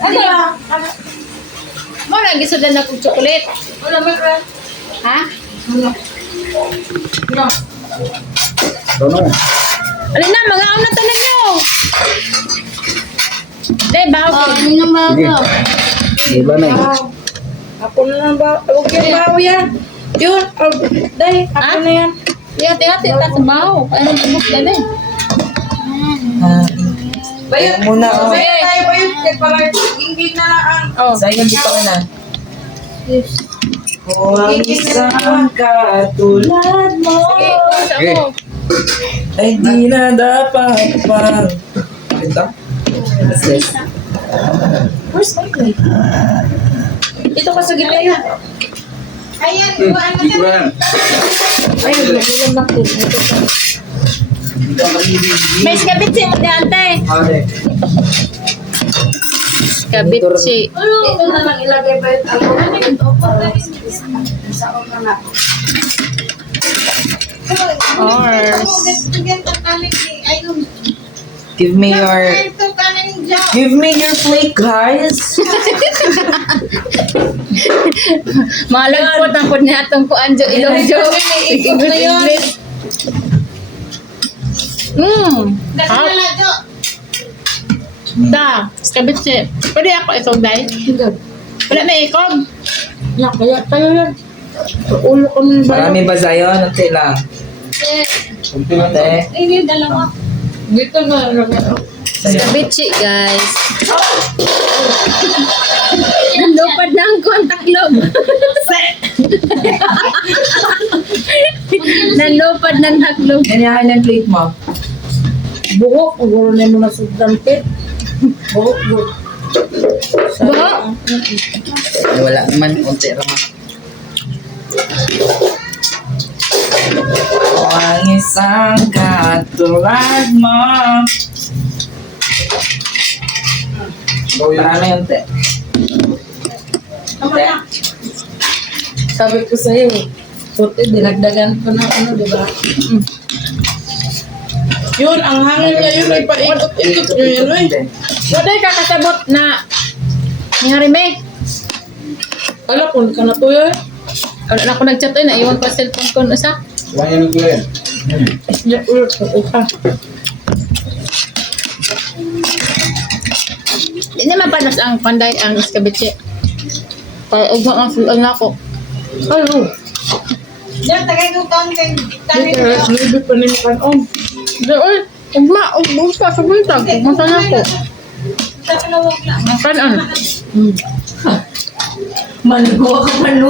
Ano? Mo lagi sa na kong chocolate. Wala ba ka? Ha? No. Tanong. Alin na, mag-aon na to ninyo. Day, bago. Ano na ba Sige. ito? Diba na eh. Ako na lang ba? Huwag yung bawo yan. Yun. Day, ako na yan. Hati-hati ta sa baho. Ano tubos na din. Bayot. Muna ako. Bayot tayo, bayot. Kaya para ingin na lang. Oh. Sayang dito ka na. Yes. Huwag isang katulad mo. Sige, kusa mo. Ay di na dapat pang... Ito? What's this? Where's my plate? Dito ka sa gila yan. Ayan, buwan na Diba yan? Ayun, nagulang na po. May skabitsi mo di ante. Skabitsi. Dito na lang ilagay ba yung ako? Ano yun? Sa ako na na. Give me your plate, guys. Malagpot ang pud ni atong kuan jo ilongjo. Ikot na yun. Da, skabitsi. Pwede ako isog dai. Wala na ikog. Nak, kaya tayo yan. Ulo ko ng bayo. Marami ba sa'yo? Nanti lang. Kunti lang. Ate. Ini dalawa. Dito na lang. Skabitsi, guys. Nandupad na ang kontaklob. Nandupad ng taklob. Ganyan yung plate mo. Buhok, uguro na mo na sudantit. Buhok. Buhok? Ay, wala naman. Unti naman. Huwag isang katulad mo. Marami yung te. Tama na. Sabi ko sa'yo, puti, dinagdagan ko na ano, di ba? Yun, ang hangin niya yun ay paikot-ikot nyo yun, eh. Wala ka kasabot na ni Harime. Wala, kung ka na to yun. Wala na ako nag-chat na iwan pa cellphone ko na sa. Huwag yan ang kuya. Diyan ulit ko upa. Hindi naman panas ang panday ang iskabitsi. Kaya ugma ang sulan na ako. Ano? Diyan, tagay ko taon kay Dito, libre pa nila kanon. Di, oy, ugma, ugma pa sa buntag. Ugma na ako. Sa kalawag na. Ang kanan. Manuwa ka manuwa.